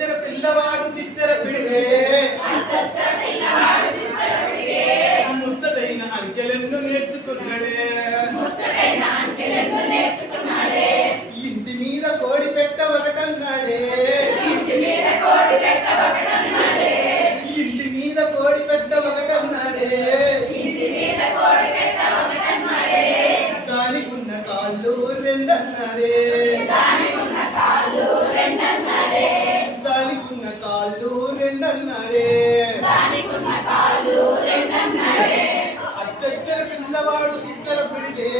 అచ్చచ్చర పిల్లవాడు చిచ్చర పిడివే ముచ్చటైన అంకెలెన్ను నేర్చుకున్నాడే ఇంటి మీద కోడి పెట్ట ఒకటన్నాడే ఇంటి మీద కోడి పెట్ట ఒకటన్నాడే దానికున్న కాళ్ళు రెండన్నాడే దానికున్న కాళ్ళు రెండన్నాడే అచ్చచ్చర పిల్లవాడు చిచ్చర పిడిగే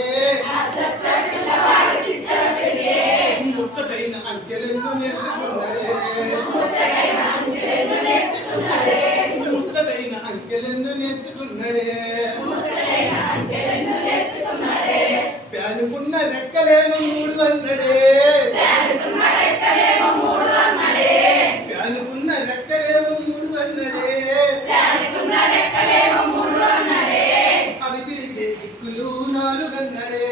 ముచ్చటైన అంకెలెన్ను నేర్చుకున్నాడే ప్యానుకున్న రెక్కలేమో మూడు అన్నడే అవి తిరిగే దిక్కులు నాలుగన్నడే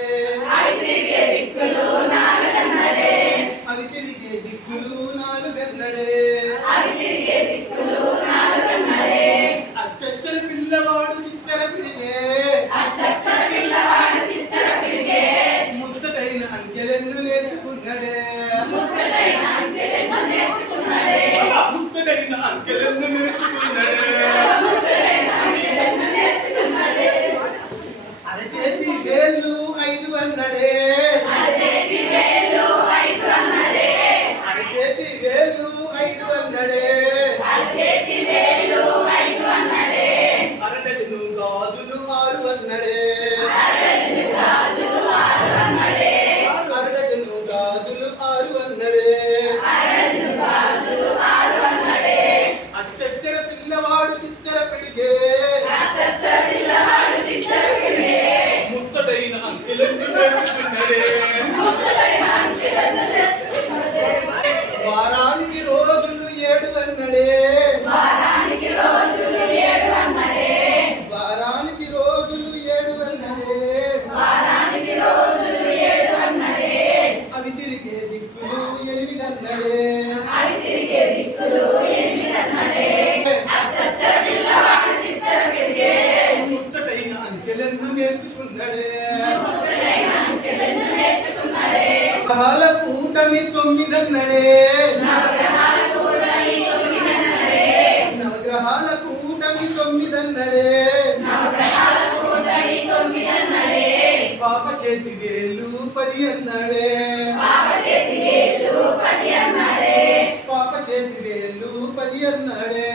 అచ్చచ్చర పిల్లవాడు చిచ్చర పిడిగే ముచ్చటైన అంకెలెన్ను నేర్చుకున్నాడే అరచేతి వేళ్ళు ఐదు అన్నడే అరచేతి వేళ్ళు ఐదు అన్నడే అరడజను గాజులు ఆరు అన్నడే అచ్చచ్చర పిల్లవాడు చిచ్చర పిడిగే ముచ్చటైన అంకెలెన్ను నేర్చుకున్నాడే వారానికి రోజులు ఏడు అన్నడే అవి తిరిగే దిక్కులు ఎనిమిదన్నడే ముచ్చటైన అంకెలెన్ను నేర్చుకున్నాడే నవగ్రహాల కూటమి తొమ్మిదన్నడే పాప చేతి వేలు 10 అన్నాడే పాప చేతి వేలు 10 అన్నాడే